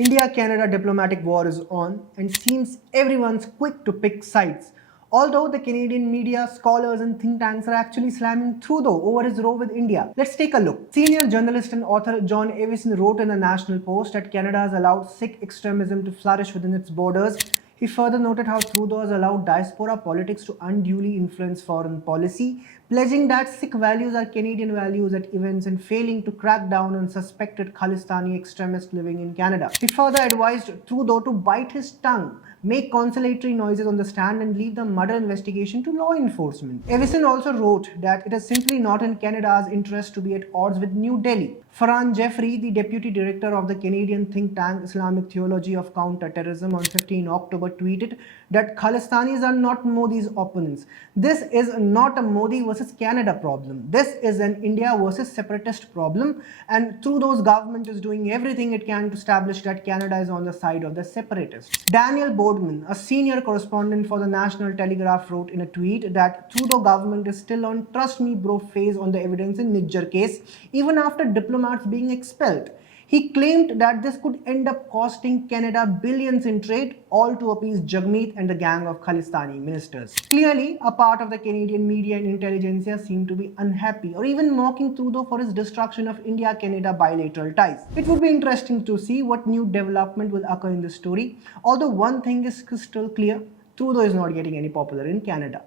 India-Canada diplomatic war is on and seems everyone's quick to pick sides. Although the Canadian media, scholars and think tanks are actually slamming Trudeau over his row with India. Let's take a look. Senior journalist and author John Ivison wrote in the National Post that Canada has allowed Sikh extremism to flourish within its borders. He further noted how Trudeau has allowed diaspora politics to unduly influence foreign policy, pledging that Sikh values are Canadian values at events and failing to crack down on suspected Khalistani extremists living in Canada. He further advised Trudeau to bite his tongue, make conciliatory noises on the stand and leave the murder investigation to law enforcement. Ivison also wrote that it is simply not in Canada's interest to be at odds with New Delhi. Faran Jeffery, the deputy director of the Canadian think tank Islamic Theology of Terrorism on 15 October tweeted that Khalistanis are not Modi's opponents. This is not a Modi versus Canada problem. This is an India versus separatist problem, and Trudeau's government is doing everything it can to establish that Canada is on the side of the separatists. Daniel Bordman, a senior correspondent for the National Telegraph, wrote in a tweet that Trudeau government is still on trust me bro phase on the evidence in Nijjar case, even after diplomats being expelled. He claimed that this could end up costing Canada billions in trade, all to appease Jagmeet and the gang of Khalistani ministers. Clearly, a part of the Canadian media and intelligentsia seemed to be unhappy or even mocking Trudeau for his destruction of India-Canada bilateral ties. It would be interesting to see what new development will occur in this story, although one thing is crystal clear: Trudeau is not getting any popular in Canada.